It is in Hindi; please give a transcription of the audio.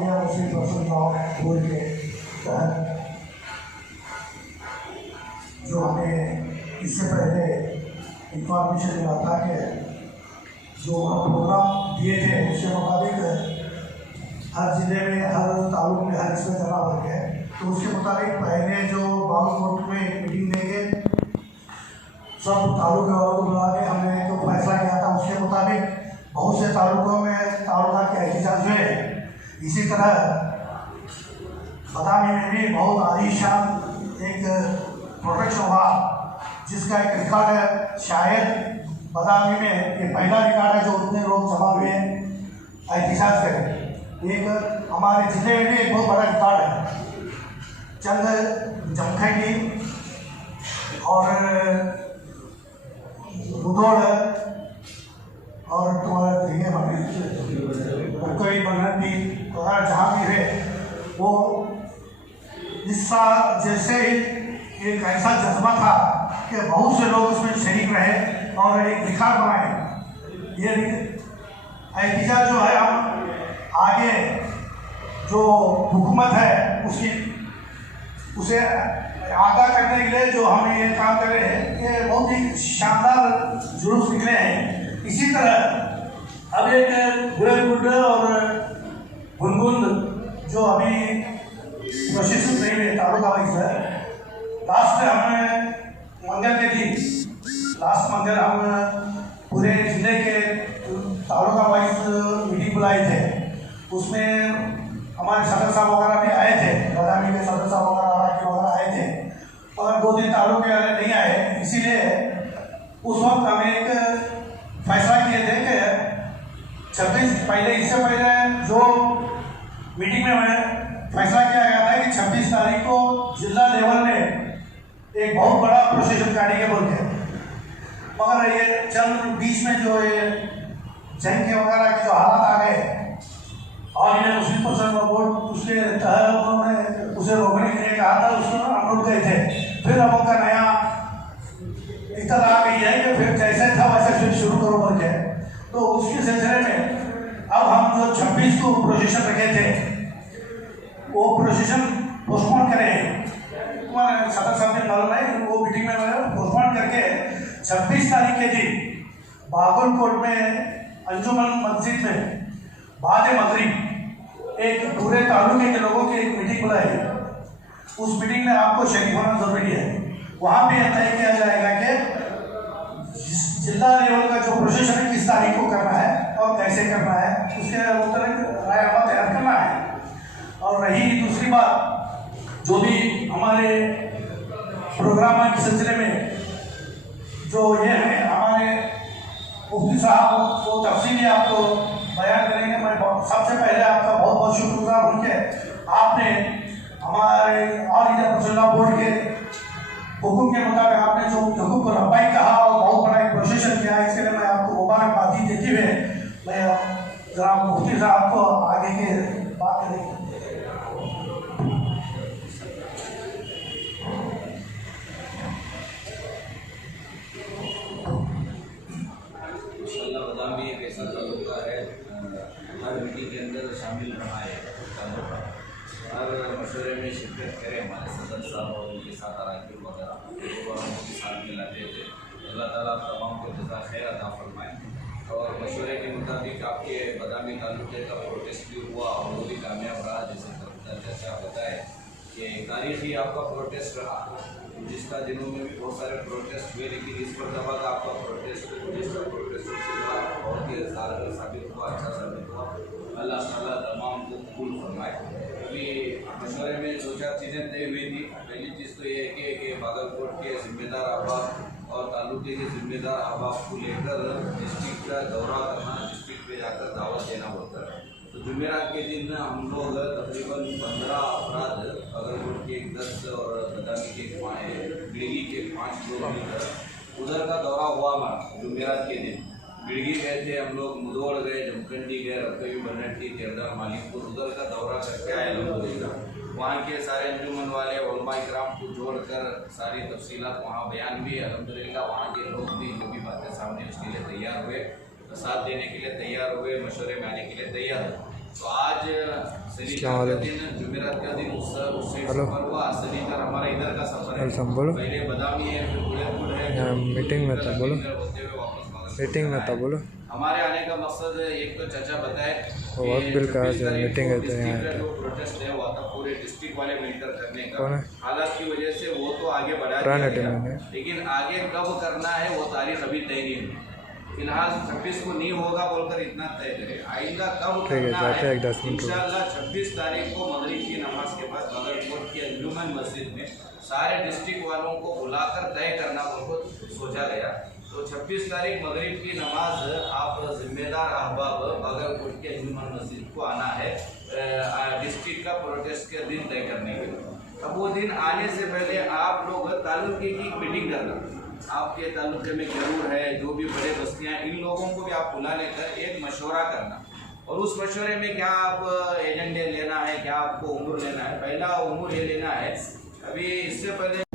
आलिया मुस्लिम पर्सनल लॉ बोर्ड के तहत जो हमें इससे पहले इंफॉर्मेशन मिला था कि जो हम प्रोग्राम दिए थे उसके मुताबिक हर ज़िले में, हर तालुक में, हर इसमें करना वर्ग है, तो उसके मुताबिक पहले जो बागलकोट में एक मीटिंग लेके सब तालुक वालों को बुला के हमने जो फैसला किया था उसके मुताबिक बहुत से तालुकों में तालुका के एहतजाज हुए। इसी तरह बदामी में भी बहुत आलीशान एक प्रोटेक्शन हुआ जिसका एक रिकॉर्ड है। शायद बदामी में ये पहला रिकॉर्ड है जो उतने लोग जमा हुए एहतजाज करें। एक हमारे जिले में भी एक बहुत बड़ा रिकॉर्ड है। चंद जमखंडी और बुदौड़ और कोई बनती वगैरह जहाँ भी है वो हिस्सा जैसे एक ऐसा जज्बा था कि बहुत से लोग उसमें शरीक रहे और एक रिकॉर्ड बनाए। ये एहतजाज जो है हम आगे जो हुकूमत है उसे आगाह करने के लिए जो हम ये काम कर रहे हैं, ये बहुत ही शानदार जुलूस निकले हैं। इसी तरह अब एक बुढ़ेगुड और बुनगुंद जो अभी प्रशिक्षित नहीं हुए तालुका वाइज है, लास्ट मंगल हम पूरे जिले के तालुका वाइज मीटिंग बुलाए थे। उसमें हमारे सदर साहब वगैरह भी आए थे, बदामी के सदर साहब वगैरह आए थे, और 2 दिन तालुके वाले नहीं आए। इसीलिए उस वक्त हम एक फैसला किए थे कि 26 पहले इससे पहले जो मीटिंग में फैसला किया गया था कि 26 तारीख को जिला लेवल में एक बहुत बड़ा प्रोसेशन काटेंगे बोलते हैं, मगर ये चंद बीच में जो ये जंग के वगैरह के जो हालात आ गए और इन्हें मुस्लिम पर्सन बोर्ड उसके तहत उन्होंने उसे रोकने के लिए कहा था, उसको हम रुक गए थे। फिर अब उनका नया इतना आ गई है कि फिर जैसे था वैसे फिर शुरू करो बोल के, तो उसके सिलसिले में अब हम जो 26 को प्रोसेशन रखे थे वो प्रोसेशन पोस्टपोन करें। तुम्हारे सदर साहब ने मालूम है, वो मीटिंग में पोस्टपोन करके 26 तारीख के दिन बागलकोट में अंजुमन मस्जिद में बाद मगरिब एक पूरे तालुके के लोगों की एक मीटिंग बुलाई। उस मीटिंग में आपको शरीक होना जरूरी है। वहाँ पे तय किया जाएगा कि जिला लेवल का जो प्रोसेशन है किस तारीख को करना है और कैसे करना है, उसके मुताबिक राय तैयार करना है। और रही दूसरी बात, जो भी हमारे प्रोग्राम के सिलसिले में जो ये है, हमारे मुफ्ती साहब वो तफसीली आपको बयान करेंगे। मैं सबसे पहले आपका बहुत बहुत शुक्रगुजार हूँ कि आपने हमारे ऑल इंडिया मुस्लिम बोर्ड के हुक्म के मुताबिक आपने जो हुक्म को रब्बाई कहा और बहुत बड़ा एक प्रोसेशन किया, इसके लिए मैं आपको मुबारकबादी देते हुए मैं जरा मुफ्ती साहब को आगे के बात करेंगे। बदामी एक ऐसा तालुका है, हर मीटिंग के अंदर शामिल रहा है, हर मशवरे में शिरकत करें। हमारे सदर साहब और उनके साथ अराकीन वगैरह उनके साथ मिलाते थे। अल्लाह ताला तमाम को जज़ा खैर अता फरमाए। और मशवरे के मुताबिक आपके बदामी तालुके का प्रोटेस्ट भी हुआ और वो भी कामयाब रहा। जैसे चर्चा बताए कि तारीखी आपका प्रोटेस्ट रहा, जिसका दिनों में भी बहुत सारे प्रोटेस्ट हुए, लेकिन इस मरतबा का आपका प्रोटेस्ट जिसका प्रोटेस्ट बहुत ही कारगर साबित हुआ, अच्छा साबित हुआ। अल्लाह ताला तमाम को कबूल फरमाए। अभी मशवरे में 2-4 चीज़ें तय हुई थी। पहली चीज़ तो ये है कि बागलकोट के ज़िम्मेदार अहबाब और तालुके के ज़िम्मेदार अहबाब को लेकर डिस्ट्रिक्ट का दौरा करना, डिस्ट्रिक्ट पे जाकर दावत देना होता है। तो जुमेरात के दिन हम लोग तकरीबन 15 अफराद, बागलकोट के 10 और बदामी के 5, बिड़गी के 5 लोग मिलकर उधर का दौरा हुआ हमारा। जुमेरात के दिन बिड़गी गए थे हम लोग, मुदौड़ गए, जमखंडी गए, रफी बनटी, तेरदार, मालिकपुर, उधर का दौरा करके आए अल्हम्दुलिल्लाह। वहाँ के सारे अंजुमन वाले उलमा इकराम को जोड़कर सारी तफसीलात वहाँ बयान हुई अल्हम्दुलिल्लाह। वहाँ के लोग भी जो भी बातें सामने उसके लिए तैयार हुए, साथ देने के लिए तैयार हुए, मशवरे में आने के लिए तैयार हुए। तो आज सलीका का दिन जुमेरात का दिन उस साइड हेलो। सफर हुआ, सलीका हमारा इधर का सफर है। हेलो, बोलो। पहले बदामी है, फिर बुलेटपुर है, यहाँ मीटिंग में था, बोलो। होते हुए वापस बागलकोट मीटिंग में था, बोलो। हमारे आने का मकसद एक तो चाचा बताए वो वक्त बिल कहा जो मीटिंग है तो यहाँ जो प्रोटेस्ट है हुआ था पूरे डिस्ट्रिक्ट वाले मिलकर करने का। कौन है? हालात की वजह से वो तो आगे बढ़ा पुराने दिया टाइम गया, में। लेकिन आगे कब करना है वो तारीख अभी तय नहीं हुई। फिलहाल 26 को नहीं होगा बोलकर इतना तय करे, आइंदा कब ठीक है, करना जाते हैं, एक 10 मिनट रुको। इंशाल्लाह 26 तारीख को मगरिब की नमाज के बाद बागलकोट की अंजुमन मस्जिद में सारे डिस्ट्रिक्ट वालों को बुलाकर तय करना उनको सोचा गया। तो 26 तारीख मगरिब की नमाज आप जिम्मेदार अहबाब बागलकोट के अंजुमन मस्जिद को आना है डिस्ट्रिक्ट का प्रोटेस्ट के दिन तय करने के लिए। अब वो दिन आने से पहले आप लोग तालुके की मीटिंग करना, आपके तालुके में जरूर है जो भी बड़े बस्तियां, इन लोगों को भी आप बुला लेकर एक मशवरा करना, और उस मशवरे में क्या आप एजेंडे लेना है, क्या आपको उम्र लेना है। पहला उम्र ये लेना है, अभी इससे पहले